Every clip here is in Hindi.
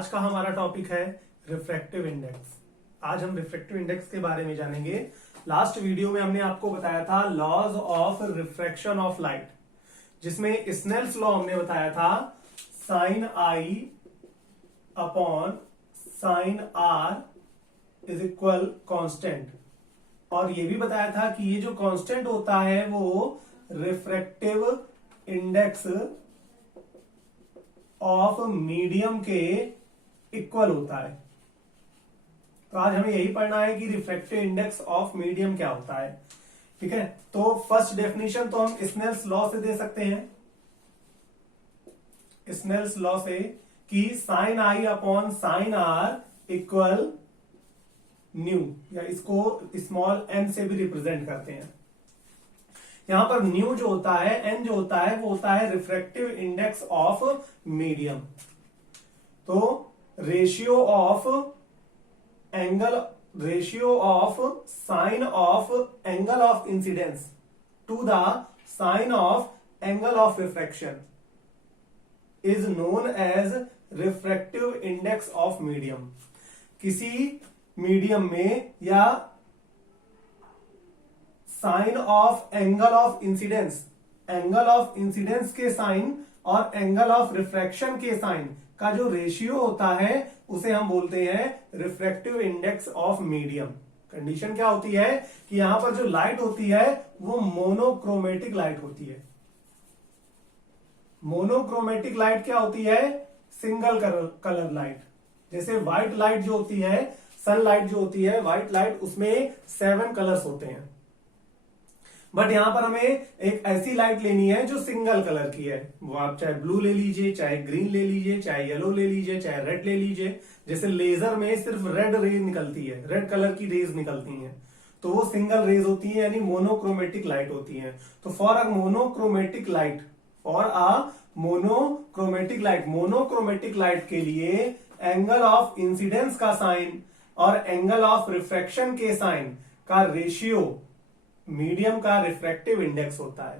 आज का हमारा टॉपिक है रिफ्रैक्टिव इंडेक्स। आज हम रिफ्रैक्टिव इंडेक्स के बारे में जानेंगे। लास्ट वीडियो में हमने आपको बताया था laws of refraction of light, जिसमें स्नेल्स लॉ हमने बताया था sine i upon sine r is equal constant, और ये भी बताया था कि ये जो कांस्टेंट होता है वो रिफ्रैक्टिव इंडेक्स ऑफ मीडियम के इक्वल होता है। तो आज हमें यही पढ़ना है कि रिफ्रैक्टिव इंडेक्स ऑफ मीडियम क्या होता है। ठीक है, तो फर्स्ट डेफिनेशन तो हम स्नेल्स लॉ से दे सकते हैं, स्नेल्स लॉ से, कि sine i upon sine r equal mu, या इसको स्मॉल एन से भी रिप्रेजेंट करते हैं। यहां पर न्यू जो होता है, एन जो होता है, वो होता है रिफ्रैक्टिव इंडेक्स ऑफ मीडियम। तो ratio of sine of angle of incidence to the sine of angle of refraction is known as refractive index of medium. किसी मीडियम में या sine of angle of incidence के साइन और एंगल ऑफ रिफ्रैक्शन के साइन का जो रेशियो होता है उसे हम बोलते हैं refractive index of medium. Condition क्या होती है कि यहां पर जो लाइट होती है वो मोनोक्रोमेटिक लाइट होती है। मोनोक्रोमेटिक लाइट क्या होती है? Single colour light. जैसे व्हाइट लाइट जो होती है, सनलाइट जो होती है, व्हाइट लाइट, उसमें 7 कलर्स होते हैं। बट यहां पर हमें एक ऐसी लाइट लेनी है जो सिंगल कलर की है। वो आप चाहे ब्लू ले लीजिए, चाहे ग्रीन ले लीजिए, चाहे येलो ले लीजिए, चाहे रेड ले लीजिए। जैसे लेजर में सिर्फ रेड रे निकलती है, रेड कलर की रेज निकलती हैं, तो वो सिंगल रेज होती है, यानी मोनोक्रोमेटिक लाइट होती है। तो फॉर अ मोनोक्रोमेटिक लाइट के लिए एंगल ऑफ इंसिडेंस का साइन और एंगल ऑफ रिफ्रैक्शन के साइन का रेशियो मीडियम का रिफ्रैक्टिव इंडेक्स होता है।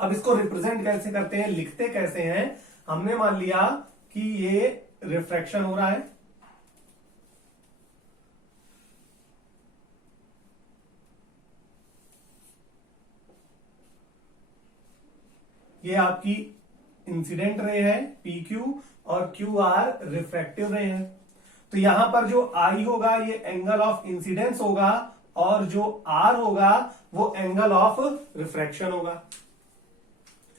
अब इसको रिप्रेजेंट कैसे करते हैं, लिखते कैसे हैं? हमने मान लिया कि ये रिफ्रैक्शन हो रहा है, ये आपकी इंसिडेंट रे है PQ, और QR रिफ्रैक्टिव रे है। तो यहां पर जो I होगा ये एंगल ऑफ इंसिडेंस होगा, और जो R होगा वो एंगल ऑफ रिफ्रैक्शन होगा।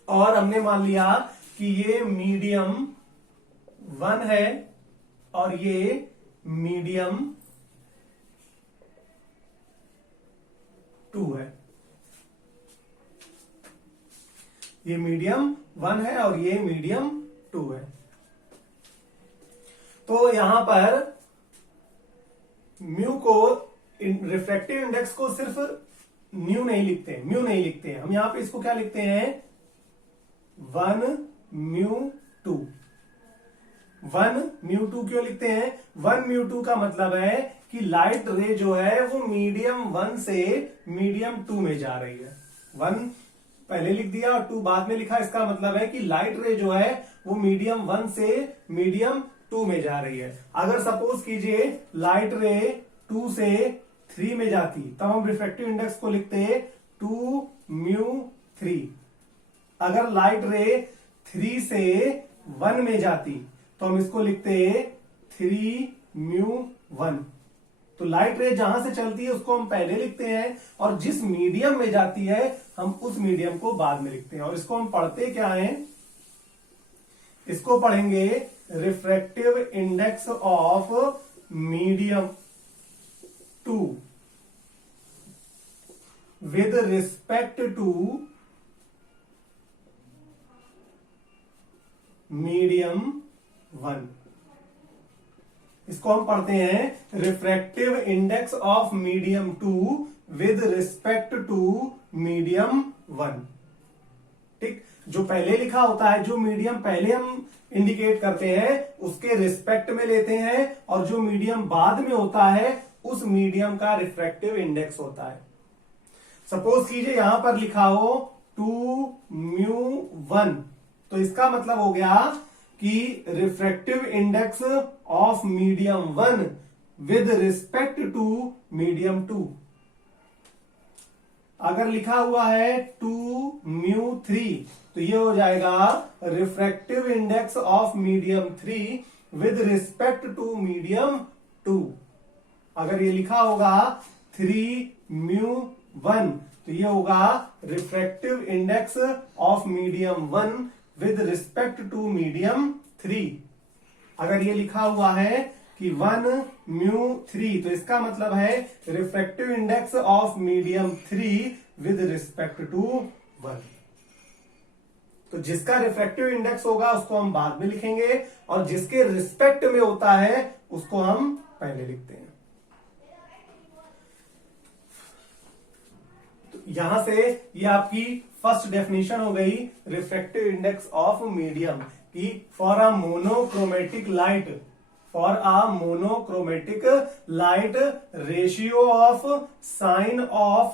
और हमने मान लिया कि ये मीडियम 1 है और ये मीडियम 2 है। ये मीडियम 1 है और ये मीडियम 2 है। तो यहां पर म्यू को, रिफ्रैक्टिव इंडेक्स को सिर्फ म्यू नहीं लिखते हैं हम। यहां पे इसको क्या लिखते हैं? 1 म्यू 2। 1 म्यू 2 क्यों लिखते हैं? 1 म्यू 2 का मतलब है कि लाइट रे जो है वो मीडियम 1 से मीडियम 2 में जा रही है। 1 पहले लिख दिया और 2 बाद में लिखा, इसका मतलब है कि लाइट रे जो है वो मीडियम 1 से मीडियम 2 में जा रही है। अगर सपोज कीजिए लाइट रे 2 से 3 में जाती, तब हम रिफ्रैक्टिव इंडेक्स को लिखते 2 म्यू 3। अगर लाइट रे 3 से 1 में जाती तो हम इसको लिखते 3 म्यू 1। तो लाइट रे जहां से चलती है उसको हम पहले लिखते हैं, और जिस मीडियम में जाती है हम उस मीडियम को बाद में लिखते हैं। और इसको हम पढ़ते क्या है? इसको पढ़ेंगे refractive index of medium 2 with respect to medium 1। इसको हम पढ़ते हैं refractive index of medium 2 with respect to medium 1। ठीक, जो पहले लिखा होता है, जो मीडियम पहले हम इंडिकेट करते हैं उसके रिस्पेक्ट में लेते हैं, और जो मीडियम बाद में होता है उस मीडियम का रिफ्रैक्टिव इंडेक्स होता है। सपोज कीजिए यहां पर लिखा हो 2 म्यू 1, तो इसका मतलब हो गया कि refractive index of medium 1 with respect to medium 2। अगर लिखा हुआ है 2μ3 तो ये हो जाएगा refractive index of medium 3 with respect to medium 2। अगर ये लिखा होगा 3μ1 तो ये होगा refractive index of medium 1 with respect to medium 3। अगर ये लिखा हुआ है कि 1μ3 तो इसका मतलब है refractive index of medium 3 with respect to 1। तो जिसका रिफ्रैक्टिव इंडेक्स होगा उसको हम बाद में लिखेंगे और जिसके रिस्पेक्ट में होता है उसको हम पहले लिखते हैं। तो यहां से ये आपकी फर्स्ट डेफिनेशन हो गई रिफ्रैक्टिव इंडेक्स ऑफ मीडियम की for a monochromatic light. For a monochromatic light, ratio of sine of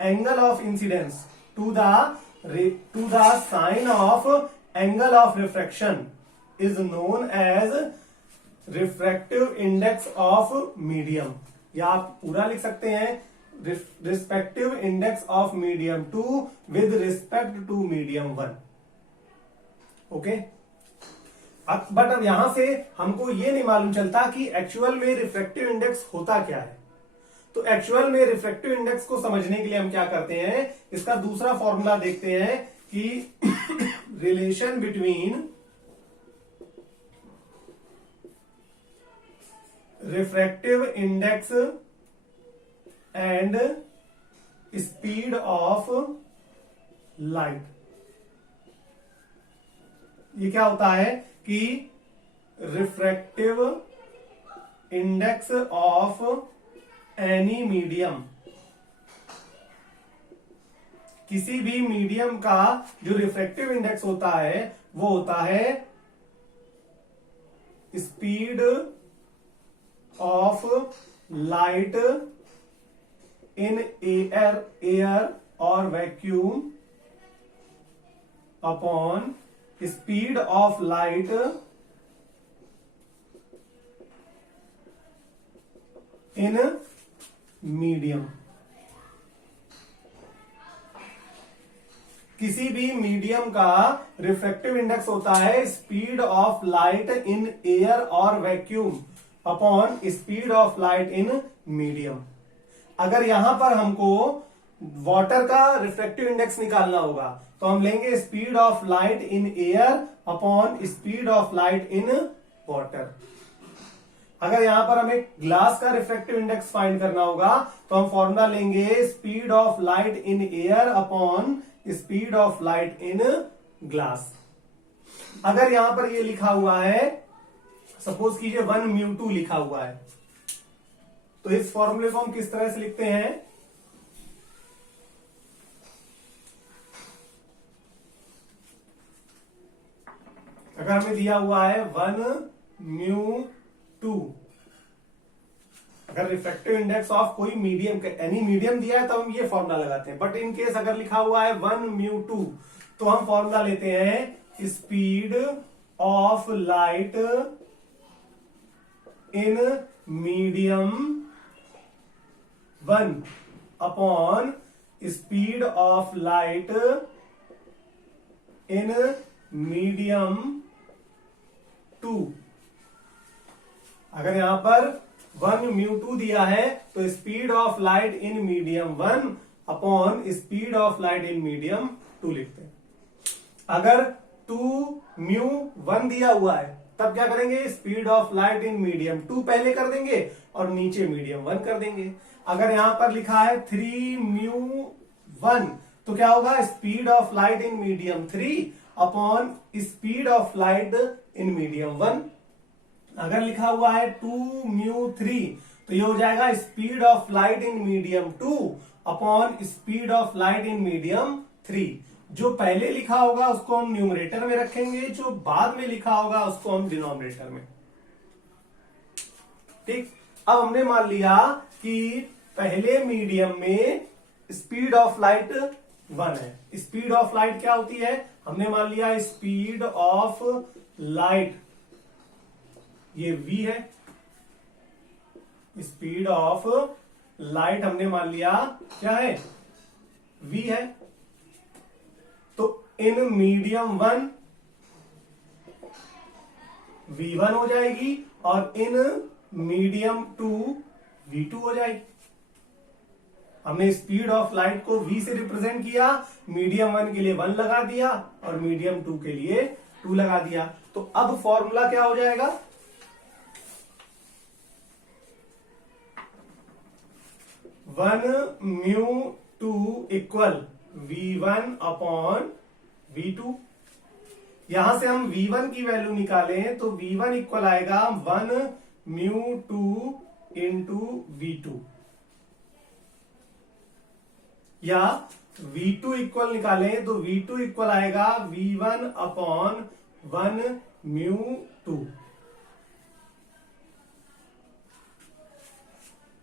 angle of incidence to the sine of angle of refraction is known as refractive index of medium। या आप पूरा लिख सकते हैं respective index of medium 2 with respect to medium 1। Okay, but अब यहां से हमको ये नहीं मालूम चलता कि एक्चुअल में रिफ्रैक्टिव इंडेक्स होता क्या है। तो एक्चुअल में रिफ्रैक्टिव इंडेक्स को समझने के लिए हम क्या करते हैं, इसका दूसरा फॉर्मूला देखते हैं कि relation between refractive index and speed of light. ये क्या होता है कि refractive index of any medium, किसी भी मीडियम का जो रिफ्रैक्टिव इंडेक्स होता है वो होता है speed of light in air और vacuum upon speed of light in medium. किसी भी मीडियम का रिफ्रैक्टिव इंडेक्स होता है speed of light in air और vacuum upon speed of light in medium. अगर यहां पर हमको वाटर का रिफ्रैक्टिव इंडेक्स निकालना होगा तो हम लेंगे speed of light in air upon speed of light in water. अगर यहां पर हमें ग्लास का रिफ्रैक्टिव इंडेक्स फाइंड करना होगा तो हम फॉर्मूला लेंगे speed of light in air upon speed of light in glass. अगर यहां पर ये लिखा हुआ है, सपोज कीजिए 1μ2 लिखा हुआ है, तो इस फॉर्मूले को हम किस तरह से लिखते हैं, अगर हमें दिया हुआ है 1μ2, अगर रिफ्रैक्टिव इंडेक्स ऑफ कोई मीडियम, एनी मीडियम दिया है तो हम ये फॉर्मूला लगाते हैं। बट इन केस अगर लिखा हुआ है 1μ2 तो हम फॉर्मूला लेते हैं speed of light in medium 1 upon speed of light in medium 2। अगर यहां पर 1μ2 दिया है तो speed of light in medium 1 upon speed of light in medium 2 लिखते हैं। अगर 2μ1 दिया हुआ है तब क्या करेंगे, speed of light in medium 2 पहले कर देंगे और नीचे मीडियम 1 कर देंगे। अगर यहां पर लिखा है 3μ1 तो क्या होगा, speed of light in medium 3 upon speed of light in medium 1। अगर लिखा हुआ है 2μ3 तो ये हो जाएगा speed of light in medium 2 upon speed of light in medium 3। जो पहले लिखा होगा उसको हम न्यूमरेटर में रखेंगे, जो बाद में लिखा होगा उसको हम डिनोमिनेटर में। ठीक, अब हमने मान लिया कि पहले मीडियम में स्पीड ऑफ लाइट 1 है। स्पीड ऑफ लाइट क्या होती है, हमने मान लिया स्पीड ऑफ लाइट, ये v है, स्पीड ऑफ लाइट हमने मान लिया क्या है, v है। तो इन मीडियम 1 v1 हो जाएगी और इन मीडियम 2 v2 हो जाएगी। हमने स्पीड ऑफ लाइट को v से रिप्रेजेंट किया, मीडियम 1 के लिए 1 लगा दिया और मीडियम 2 के लिए 2 लगा दिया। तो अब फॉर्मूला क्या हो जाएगा, 1 μ2 इक्वल v1 अपॉन v2। यहां से हम v1 की वैल्यू निकालें तो v1 इक्वल आएगा 1 μ2 इंटू v2, या v2 इक्वल निकालें तो v2 इक्वल आएगा v1 अपॉन 1 μ2।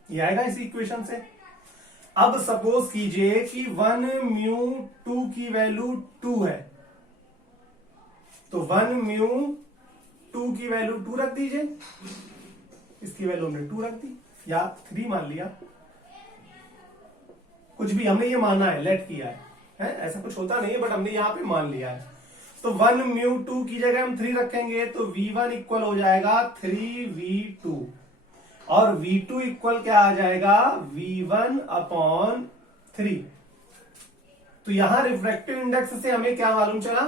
ये आएगा इस इक्वेशन से। अब सपोज कीजिए कि 1 μ2 की वैल्यू 2 है, तो 1 μ2 की वैल्यू 2 रख दीजिए, इसकी वैल्यू हमने 2 रख दी या 3 मान लिया, कुछ भी हमने ये माना है, लेट किया है, ऐसा कुछ होता नहीं है बट हमने यहां पे मान लिया है। तो 1 μ2 की जगह हम 3 रखेंगे तो v1 इक्वल हो जाएगा 3v2 और v2 इक्वल क्या आ जाएगा, v1 अपॉन 3। तो यहां रिफ्रैक्टिव इंडेक्स से हमें क्या मालूम चला,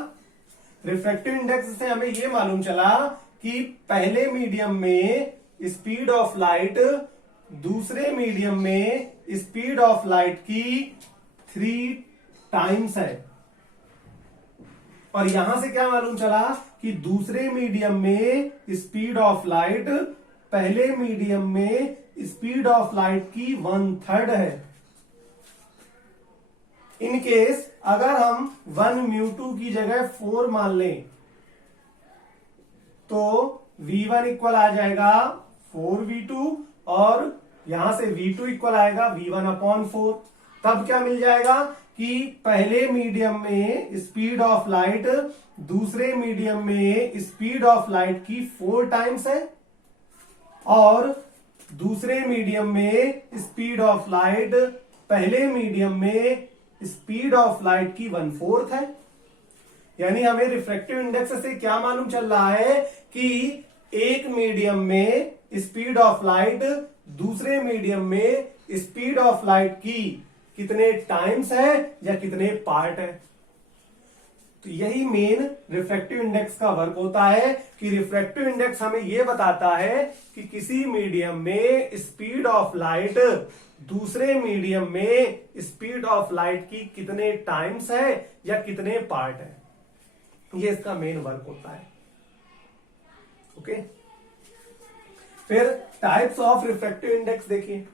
रिफ्रैक्टिव इंडेक्स से हमें यह मालूम चला कि पहले मीडियम में स्पीड ऑफ लाइट दूसरे मीडियम में स्पीड ऑफ लाइट की 3 टाइम्स है। और यहां से क्या मालूम चला कि दूसरे मीडियम में स्पीड ऑफ लाइट पहले मीडियम में स्पीड ऑफ लाइट की 1/3 है। इन केस अगर हम 1 μ2 की जगह 4 मान लें तो v1 इक्वल आ जाएगा 4v2 और यहां से v2 इक्वल आएगा v1 अपॉन 4। तब क्या मिल जाएगा कि पहले मीडियम में स्पीड ऑफ लाइट दूसरे मीडियम में स्पीड ऑफ लाइट की 4 टाइम्स है और दूसरे मीडियम में स्पीड ऑफ लाइट पहले मीडियम में स्पीड ऑफ लाइट की 1/4 है। यानी हमें रिफ्रैक्टिव इंडेक्स से क्या मालूम चल रहा है कि एक मीडियम में स्पीड ऑफ लाइट दूसरे मीडियम में स्पीड ऑफ लाइट की कितने टाइम्स है या कितने पार्ट है। तो यही मेन रिफ्रैक्टिव इंडेक्स का वर्क होता है कि रिफ्रैक्टिव इंडेक्स हमें यह बताता है कि किसी मीडियम में स्पीड ऑफ लाइट दूसरे मीडियम में स्पीड ऑफ लाइट की कितने टाइम्स है या कितने पार्ट है। ये इसका मेन वर्क होता है। ओके, फिर टाइप्स ऑफ रिफ्रैक्टिव इंडेक्स देखिए।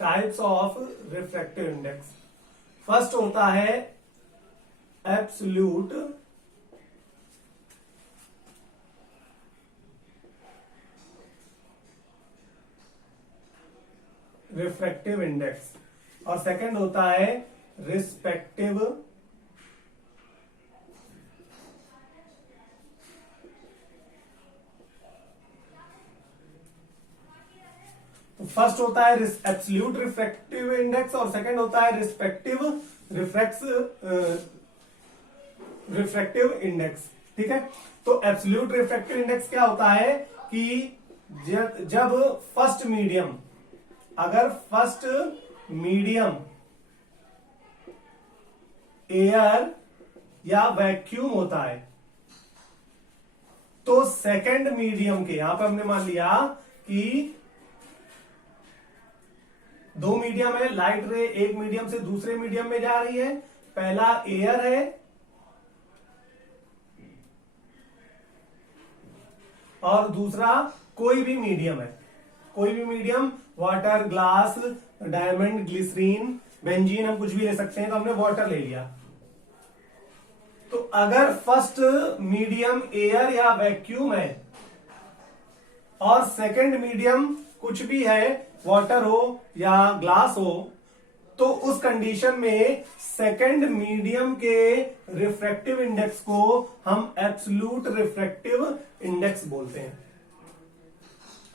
Types of refractive index, first होता है एब्सोल्यूट रिफ्रैक्टिव इंडेक्स और सेकंड होता है रिस्पेक्टिव फर्स्ट होता है एब्सोल्यूट रिफ्रैक्टिव इंडेक्स और सेकंड होता है रिस्पेक्टिव रिफ्रैक्टिव इंडेक्स। ठीक है, तो एब्सोल्यूट रिफ्रैक्टिव इंडेक्स क्या होता है कि जब फर्स्ट मीडियम, अगर फर्स्ट मीडियम एयर या वैक्यूम होता है तो सेकंड मीडियम के, यहां पर हमने मान लिया कि 2 मीडियम है, लाइट रे एक मीडियम से दूसरे मीडियम में जा रही है। पहला एयर है और दूसरा कोई भी मीडियम है, कोई भी medium, water, glass, diamond, glycerine, benzene हम कुछ भी ले सकते हैं, तो हमने वाटर ले लिया। तो अगर फर्स्ट मीडियम एयर या वैक्यूम है और सेकंड मीडियम कुछ भी है, वाटर हो या ग्लास हो, तो उस कंडीशन में सेकंड मीडियम के रिफ्रैक्टिव इंडेक्स को हम एब्सोल्यूट रिफ्रैक्टिव इंडेक्स बोलते हैं।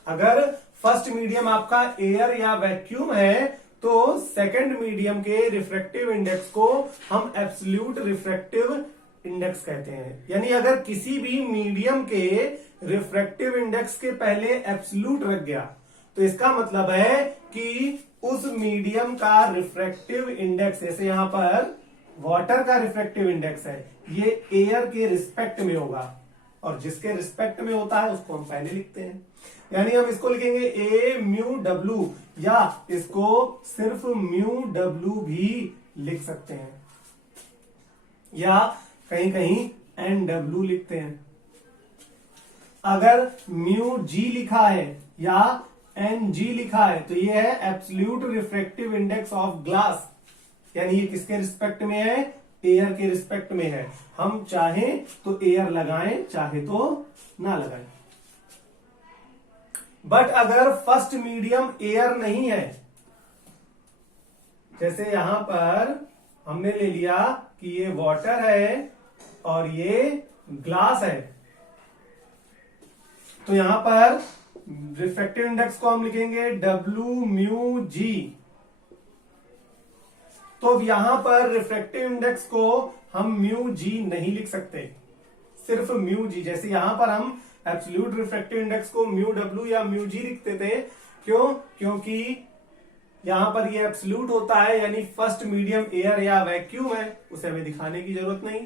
अगर फर्स्ट मीडियम आपका एयर या वैक्यूम है तो सेकंड मीडियम के रिफ्रैक्टिव इंडेक्स को हम एब्सोल्यूट रिफ्रैक्टिव इंडेक्स कहते हैं। यानी अगर किसी भी मीडियम के रिफ्रैक्टिव इंडेक्स के पहले एब्सोल्यूट रख गया तो इसका मतलब है कि उस मीडियम का रिफ्रैक्टिव इंडेक्स, जैसे यहां पर वाटर का रिफ्रैक्टिव इंडेक्स है, ये एयर के रिस्पेक्ट में होगा, और जिसके रिस्पेक्ट में होता है उसको हम पहले लिखते हैं। यानी हम इसको लिखेंगे ए म्यू डब्ल्यू, या इसको सिर्फ म्यू डब्ल्यू भी लिख सकते हैं, या कहीं कहीं एन डब्ल्यू लिखते हैं। अगर म्यू जी लिखा है या एन जी लिखा है तो ये है absolute refractive index of glass, यानी ये किसके रिस्पेक्ट में है, एयर के रिस्पेक्ट में है। हम चाहें तो एयर लगाएं, चाहे तो ना लगाएं। बट अगर फर्स्ट मीडियम एयर नहीं है, जैसे यहां पर हमने ले लिया कि ये वाटर है और ये ग्लास है, तो यहां पर रिफ्रैक्टिव इंडेक्स को हम लिखेंगे डब्ल्यू म्यू जी। तो यहां पर रिफ्रैक्टिव इंडेक्स को हम म्यू जी नहीं लिख सकते, सिर्फ म्यू जी। जैसे यहां पर हम एब्सोल्यूट रिफ्रैक्टिव इंडेक्स को म्यू डब्ल्यू या म्यू जी लिखते थे, क्यों? क्योंकि यहां पर ये एब्सोल्यूट होता है, यानी फर्स्ट मीडियम एयर या वैक्यूम है, उसे हमें दिखाने की जरूरत नहीं।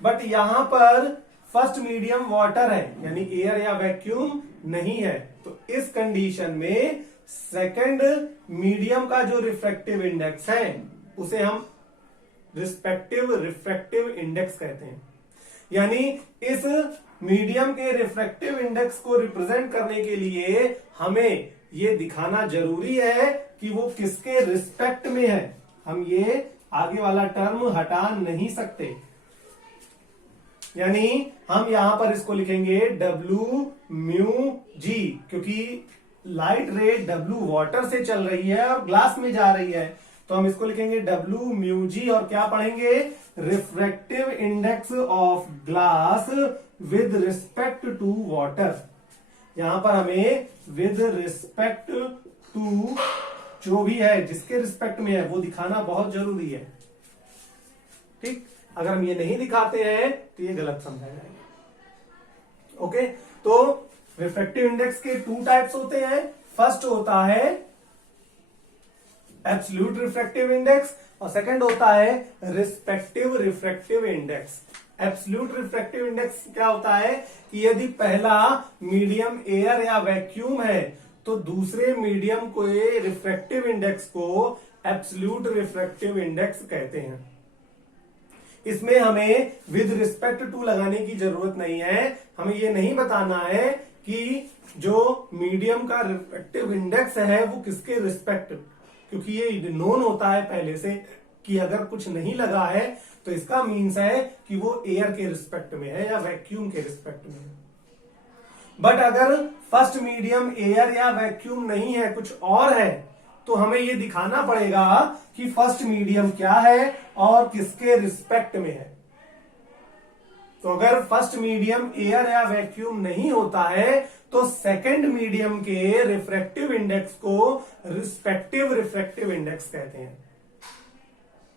बट यहां पर फर्स्ट मीडियम वाटर है, यानी एयर या वैक्यूम नहीं है, तो इस कंडीशन में सेकंड मीडियम का जो रिफ्रैक्टिव इंडेक्स है उसे हम रिस्पेक्टिव रिफ्रैक्टिव इंडेक्स कहते हैं। यानी इस मीडियम के रिफ्रैक्टिव इंडेक्स को रिप्रेजेंट करने के लिए हमें ये दिखाना जरूरी है कि वो किसके रिस्पेक्ट में है। हम ये आगे वाला टर्म हटा नहीं सकते, यानी हम यहां पर इसको लिखेंगे डब्ल्यू म्यू जी, क्योंकि लाइट रे डब्ल्यू वाटर से चल रही है और ग्लास में जा रही है, तो हम इसको लिखेंगे डब्ल्यू म्यू जी। और क्या पढ़ेंगे, refractive index of glass with respect to water. यहां पर हमें विद रिस्पेक्ट टू जो भी है, जिसके रिस्पेक्ट में है, वो दिखाना बहुत जरूरी है। ठीक, अगर हम ये नहीं दिखाते हैं तो ये गलत समझा जाएगा। ओके, तो रिफ्रैक्टिव इंडेक्स के टू टाइप्स होते हैं। फर्स्ट होता है एब्सोल्यूट रिफ्रैक्टिव इंडेक्स और सेकंड होता है respective refractive index. Absolute refractive index क्या होता है कि यदि पहला मीडियम एयर या वैक्यूम है तो दूसरे मीडियम को रिफ्रैक्टिव इंडेक्स को एब्सोल्यूट रिफ्रैक्टिव इंडेक्स कहते हैं। इसमें हमें विद रिस्पेक्ट टू लगाने की जरूरत नहीं है। हमें ये नहीं बताना है कि जो मीडियम का रिफ्रैक्टिव इंडेक्स है वो किसके रिस्पेक्ट, क्योंकि ये नोन होता है पहले से कि अगर कुछ नहीं लगा है तो इसका मीन्स है कि वो एयर के रिस्पेक्ट में है या वैक्यूम के रिस्पेक्ट में है। बट अगर फर्स्ट मीडियम एयर या वैक्यूम नहीं है, कुछ और है, तो हमें ये दिखाना पड़ेगा कि फर्स्ट मीडियम क्या है और किसके रिस्पेक्ट में है। तो अगर फर्स्ट मीडियम एयर या वैक्यूम नहीं होता है तो सेकंड मीडियम के रिफ्रैक्टिव इंडेक्स को रिस्पेक्टिव रिफ्रैक्टिव इंडेक्स कहते हैं।